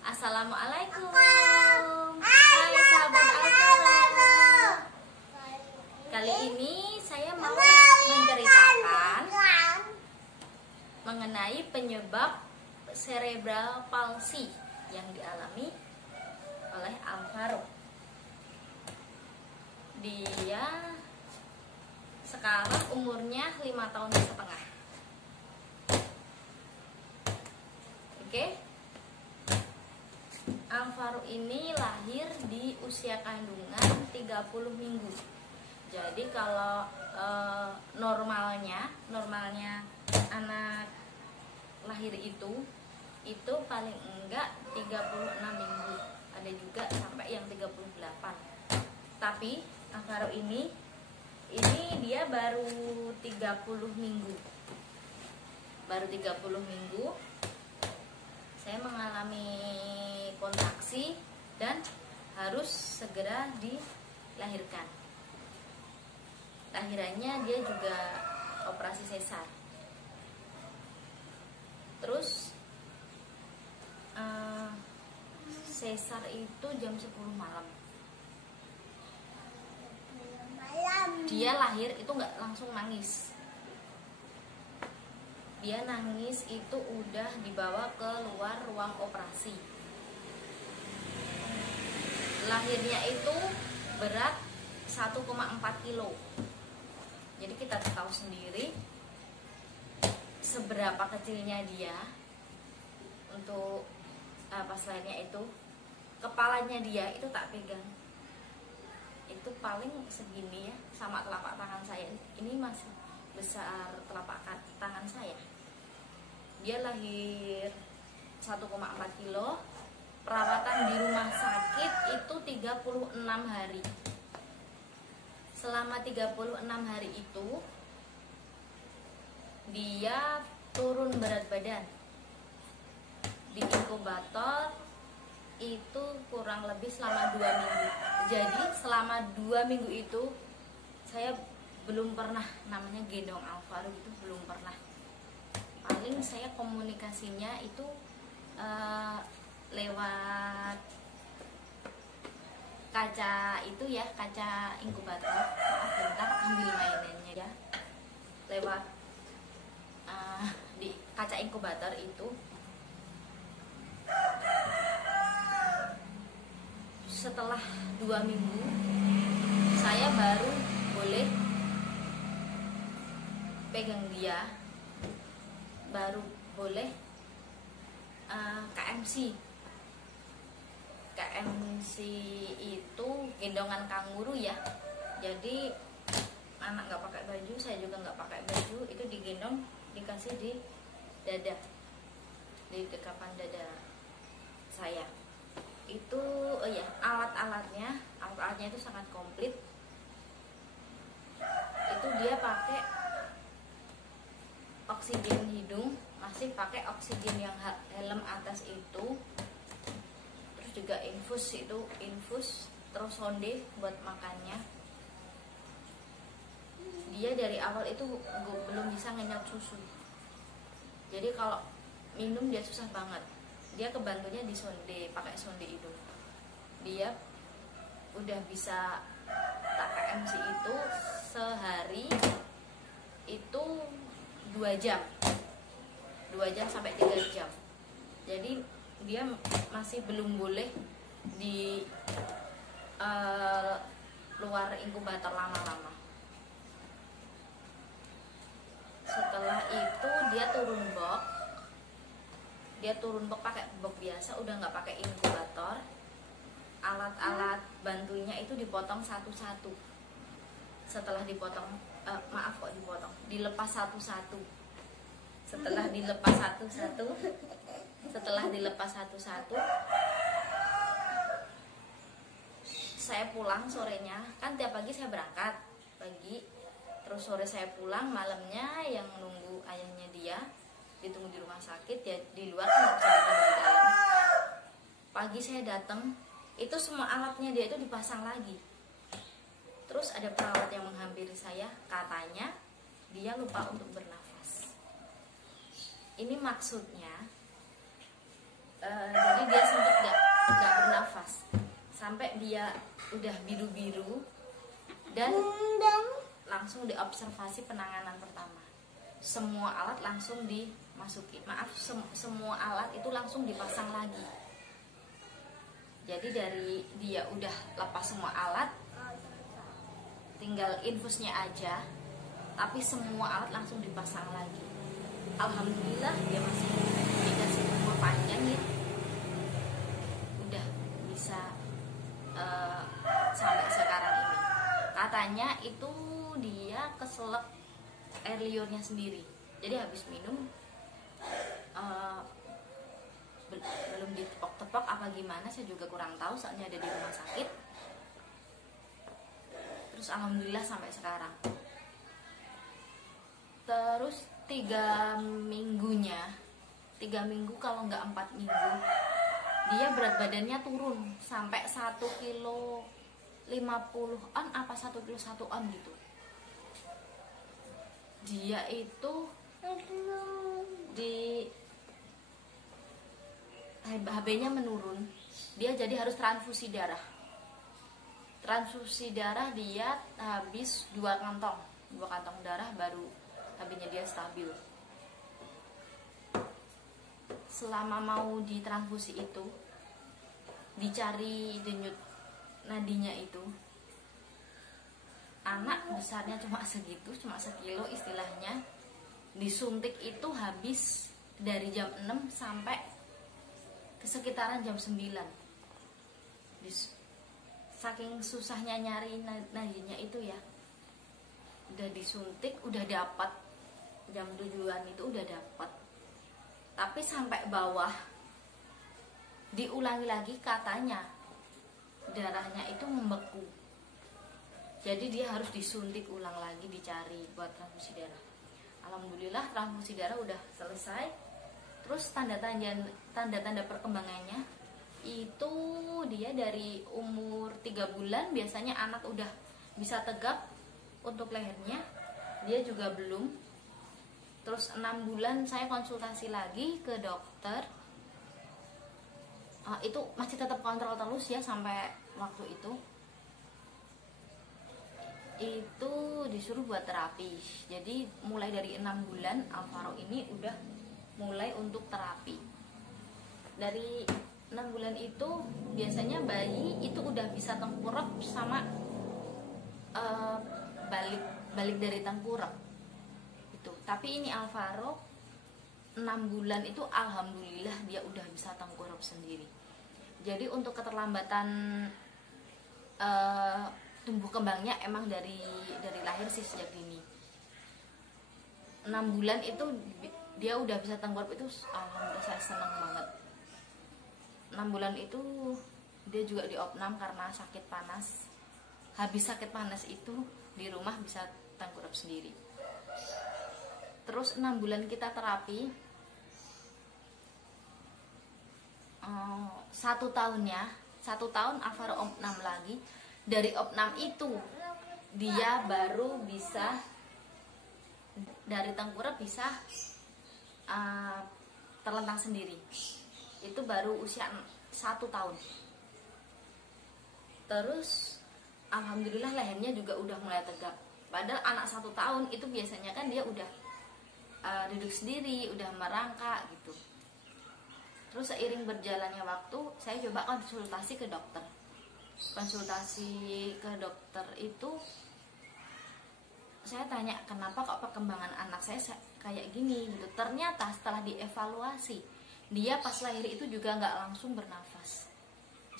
Assalamualaikum. Hai sahabat Al-Faro. Kali ini saya mau menceritakan mengenai penyebab cerebral palsy yang dialami oleh Al-Faro. Dia sekarang umurnya 5 tahun setengah. Oke. Al-Faro ini lahir di usia kandungan 30 minggu. Jadi kalau normalnya anak lahir itu paling enggak 36 minggu. Ada juga sampai yang 38. Tapi Al-Faro ini dia baru 30 minggu. Baru 30 minggu saya mengalami kontraksi dan harus segera dilahirkan. Lahirannya dia juga operasi sesar. Terus sesar itu jam 10 malam. Dia lahir itu nggak langsung nangis. Dia nangis itu udah dibawa ke luar ruang operasi. Lahirnya itu berat 1,4 kilo. Jadi kita tahu sendiri seberapa kecilnya dia. Untuk pas lahirnya itu kepalanya dia itu tak pegang, itu paling segini ya, sama telapak tangan saya. Ini masih besar telapak tangan saya. Dia lahir 1,4 kilo. Perawatan di rumah sakit itu 36 hari. Selama 36 hari itu dia turun berat badan. Di inkubator itu kurang lebih selama 2 minggu. Jadi selama 2 minggu itu saya belum pernah namanya gendong Al-Faro gitu, belum pernah. Paling saya komunikasinya itu lewat kaca itu ya, kaca inkubator. Maaf bentar, ambil mainannya ya. Lewat di kaca inkubator itu. Setelah 2 minggu saya baru boleh pegang dia, baru boleh KMC. KMC itu gendongan kanguru ya. Jadi anak nggak pakai baju, saya juga nggak pakai baju, itu digendong, dikasih di dada, di dekapan dada saya. Itu ya, alat-alatnya itu sangat komplit. Itu dia pakai oksigen hidung, masih pakai oksigen yang helm atas itu. Terus juga infus, terus sonde buat makannya. Dia dari awal itu belum bisa ngenyot susu. Jadi kalau minum dia susah banget. Dia kebantunya di sonde, pakai sonde hidung. Dia udah bisa KMC itu sehari itu 2 jam sampai 3 jam. Jadi dia masih belum boleh di luar inkubator lama-lama. Setelah itu dia turun box pakai box biasa, udah nggak pakai inkubator. Alat-alat bantunya itu dipotong satu-satu. Setelah dipotong, dilepas satu-satu. Setelah dilepas satu-satu, saya pulang sorenya. Kan tiap pagi saya berangkat pagi, terus sore saya pulang. Malamnya yang nunggu ayahnya dia ditunggu di rumah sakit ya, di luar kan nggak bisa datang di dalam. Pagi saya datang, itu semua alatnya dia itu dipasang lagi. Terus ada perawat yang menghampiri saya, katanya dia lupa untuk bernafas. Ini maksudnya jadi dia sempat dia udah biru-biru dan langsung diobservasi penanganan pertama. Semua alat langsung dimasuki. Semua alat itu langsung dipasang lagi. Jadi dari dia udah lepas semua alat, tinggal infusnya aja, tapi semua alat langsung dipasang lagi. Alhamdulillah dia masih dikasih umur panjang ya, udah bisa sampai sekarang ini. Katanya itu dia keselak air liurnya sendiri, jadi habis minum belum ditepok-tepok apa gimana, saya juga kurang tahu soalnya ada di rumah sakit. Terus alhamdulillah sampai sekarang. Terus 3 minggu kalau nggak 4 minggu, dia berat badannya turun sampai 1 kilo 50-an apa 1 kilo 1-an gitu. Dia itu di HB-nya menurun, dia jadi harus transfusi darah. Transfusi darah dia habis 2 kantong darah baru HB-nya dia stabil. Selama mau ditransfusi itu dicari denyut nadinya itu, anak besarnya cuma segitu, cuma sekilo istilahnya. Disuntik itu habis dari jam 6 sampai ke sekitaran jam 9. Saking susahnya nyari nadinya itu ya, udah disuntik, udah dapat jam 7-an itu udah dapat, tapi sampai bawah diulangi lagi, katanya darahnya itu membeku, jadi dia harus disuntik ulang lagi, dicari buat transfusi darah. Alhamdulillah transfusi darah udah selesai. Terus tanda-tanda perkembangannya itu dia dari umur 3 bulan biasanya anak udah bisa tegap untuk lehernya, dia juga belum. Terus 6 bulan saya konsultasi lagi ke dokter, itu masih tetap kontrol terus ya sampai waktu itu disuruh buat terapi. Jadi mulai dari 6 bulan Alvaro ini udah mulai untuk terapi. Dari 6 bulan itu biasanya bayi itu udah bisa tengkurap sama balik dari tengkurap itu. Tapi ini Alvaro 6 bulan itu alhamdulillah dia udah bisa tengkurap sendiri. Jadi untuk keterlambatan tumbuh kembangnya emang dari lahir sih sejak dini. 6 bulan itu dia udah bisa tengkurap itu alhamdulillah, saya senang banget. 6 bulan itu dia juga diopnam karena sakit panas. Habis sakit panas itu di rumah bisa tengkurap sendiri. Terus 6 bulan kita terapi, 1 tahun Alvaro opnam lagi. Dari opnam itu dia baru bisa dari tengkurap bisa terlentang sendiri. Itu baru usia 1 tahun. Terus alhamdulillah lehernya juga udah mulai tegap. Padahal anak 1 tahun itu biasanya kan dia udah duduk sendiri, udah merangkak gitu. Terus seiring berjalannya waktu, saya coba konsultasi ke dokter. Konsultasi ke dokter itu saya tanya kenapa kok perkembangan anak saya kayak gini gitu. Ternyata setelah dievaluasi, dia pas lahir itu juga nggak langsung bernafas.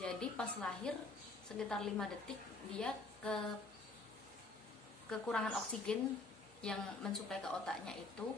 Jadi pas lahir sekitar 5 detik dia kekurangan oksigen yang mensuplai ke otaknya itu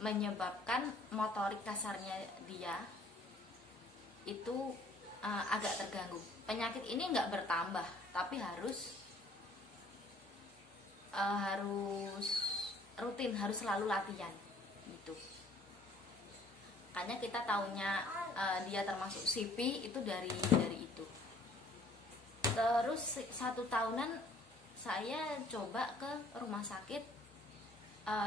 menyebabkan motorik kasarnya dia itu agak terganggu. Penyakit ini nggak bertambah, tapi harus rutin, harus selalu latihan gitu. Makanya kita taunya dia termasuk CP itu dari itu. Terus 1 tahunan saya coba ke rumah sakit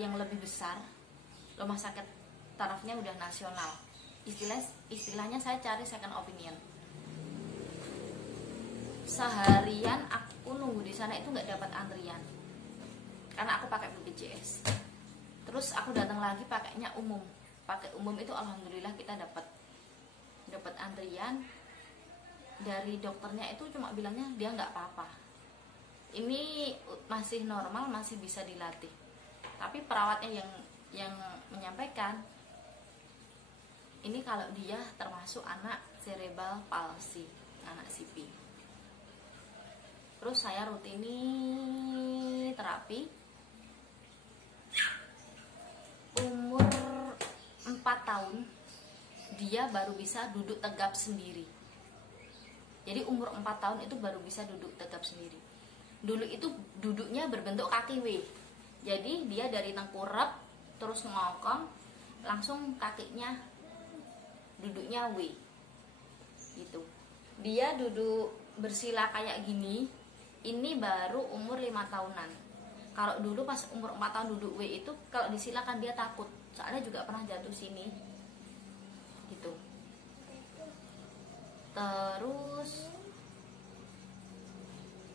yang lebih besar. Rumah sakit tarafnya udah nasional. Istilahnya saya cari second opinion. seharian aku nunggu di sana itu nggak dapat antrian karena aku pakai BPJS. Terus aku datang lagi pakainya umum. Pakai umum itu alhamdulillah kita dapat antrian. Dari dokternya itu cuma bilangnya dia nggak apa-apa, ini masih normal, masih bisa dilatih. Tapi perawatnya yang menyampaikan ini kalau dia termasuk anak cerebral palsy, anak CP. Terus saya rutini terapi umur 4 tahun dia baru bisa duduk tegap sendiri. Jadi umur 4 tahun itu baru bisa duduk tegap sendiri. Dulu itu duduknya berbentuk kaki W. Jadi dia dari tengkurap terus ngokong langsung kakinya duduknya W. Gitu. Dia duduk bersila kayak gini, ini baru umur 5 tahunan. Kalau dulu pas umur 4 tahun duduk W itu kalau disilakan dia takut. Soalnya juga pernah jatuh sini. Gitu. Terus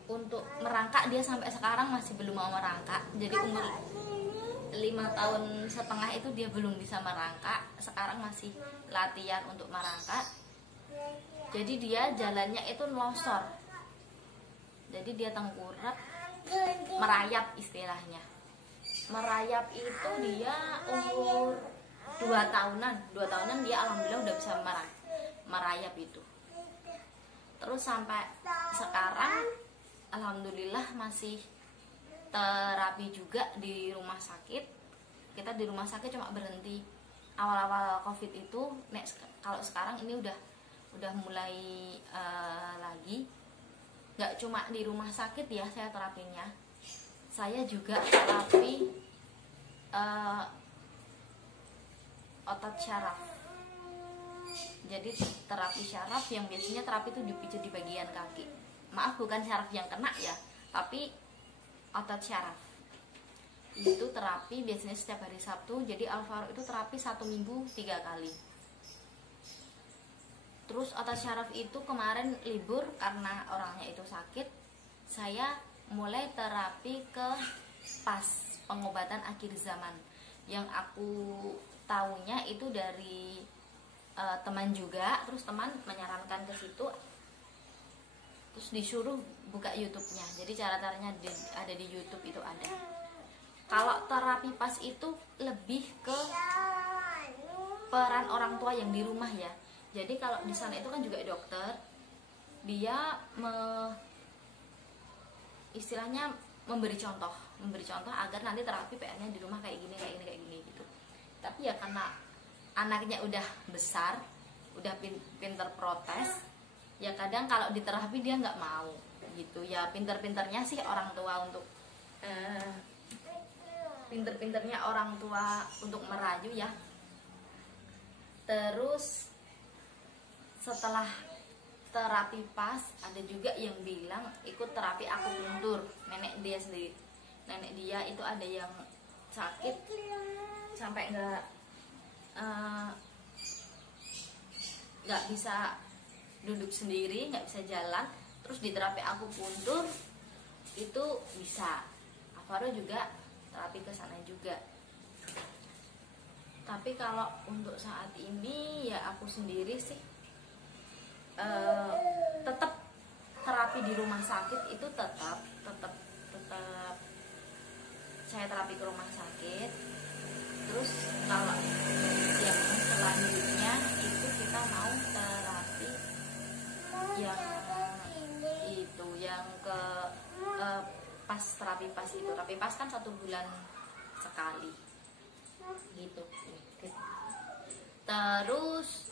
untuk merangkak dia sampai sekarang masih belum mau merangkak. Jadi umur 5 tahun setengah itu dia belum bisa merangkak. Sekarang masih latihan untuk merangkak. Jadi dia jalannya itu losor. Jadi dia tengkurap, merayap istilahnya. Merayap itu dia umur 2 tahunan. 2 tahunan dia alhamdulillah udah bisa merayap itu. Terus sampai sekarang alhamdulillah masih terapi juga di rumah sakit. Kita di rumah sakit cuma berhenti awal-awal COVID itu. Kalau sekarang ini udah mulai lagi. Gak cuma di rumah sakit ya saya terapinya. Saya juga terapi otot syaraf. Jadi terapi syaraf yang biasanya terapi itu dipijat di bagian kaki. Maaf bukan syaraf yang kena ya, tapi otot syaraf. Itu terapi biasanya setiap hari Sabtu. Jadi Alvaro itu terapi 1 minggu 3 kali. Terus otot syaraf itu kemarin libur karena orangnya itu sakit. Saya mulai terapi ke PAS, pengobatan akhir zaman. Yang aku taunya itu dari teman juga. Terus teman menyarankan ke situ. Terus disuruh buka YouTube-nya. Jadi cara-caranya ada di YouTube itu ada. Kalau terapi PAS itu lebih ke peran orang tua yang di rumah ya. Jadi kalau di sana itu kan juga dokter, dia istilahnya memberi contoh agar nanti terapi PR-nya di rumah kayak gini gitu. Tapi ya karena anaknya udah besar, udah pinter protes, ya kadang kalau diterapi dia nggak mau gitu. Ya pinter-pinternya sih orang tua untuk pinter-pinternya orang tua untuk merayu ya. Terus setelah terapi PAS ada juga yang bilang ikut terapi akupuntur. Nenek dia itu ada yang sakit sampai nggak bisa duduk sendiri, nggak bisa jalan, terus di terapi akupuntur itu bisa. Alvaro juga terapi ke sana juga. Tapi kalau untuk saat ini ya aku sendiri sih tetap terapi di rumah sakit itu tetap saya terapi ke rumah sakit. Terus kalau yang selanjutnya itu kita mau terapi yang ke PAS, terapi PAS itu. Terapi PAS kan 1 bulan sekali gitu. Terus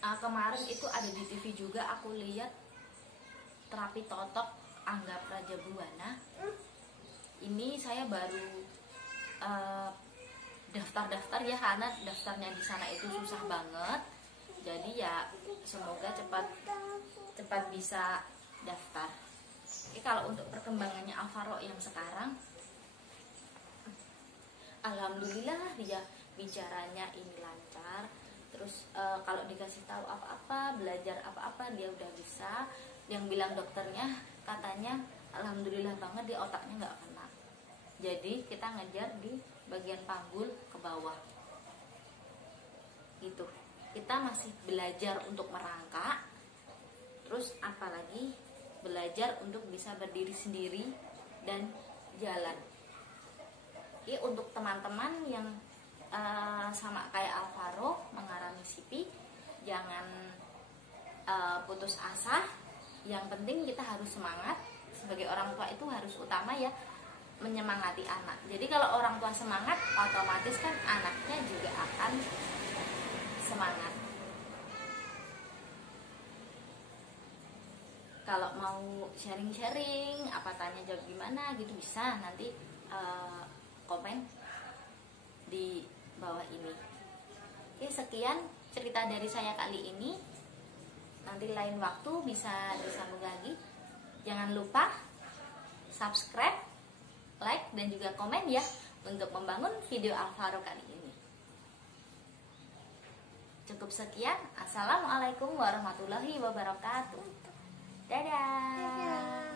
kemarin itu ada di TV juga aku lihat terapi totok Angga Prajabuana. Ini saya baru daftar ya, karena daftarnya di sana itu susah banget. Jadi ya semoga cepat bisa daftar. Kalau untuk perkembangannya Alvaro yang sekarang, alhamdulillah dia bicaranya ini lancar. Terus kalau dikasih tahu apa-apa, belajar apa-apa dia udah bisa. yang bilang dokternya katanya alhamdulillah banget di otaknya nggak kena. Jadi kita ngejar di bagian panggul ke bawah gitu. Kita masih belajar untuk merangkak, terus apalagi belajar untuk bisa berdiri sendiri dan jalan. Oke, untuk teman-teman yang sama kayak Alvaro mengalami CP, jangan putus asa. Yang penting kita harus semangat. Sebagai orang tua itu harus utama ya, menyemangati anak. Jadi kalau orang tua semangat, otomatis kan anaknya juga akan semangat. Kalau mau sharing-sharing, apa tanya jawab gimana gitu, bisa nanti komen di bawah ini. Oke, sekian cerita dari saya kali ini. Nanti lain waktu bisa disambung lagi. Jangan lupa subscribe, like, dan juga komen ya untuk membangun video Alvaro kali ini. Cukup sekian. Assalamualaikum warahmatullahi wabarakatuh. Dadah.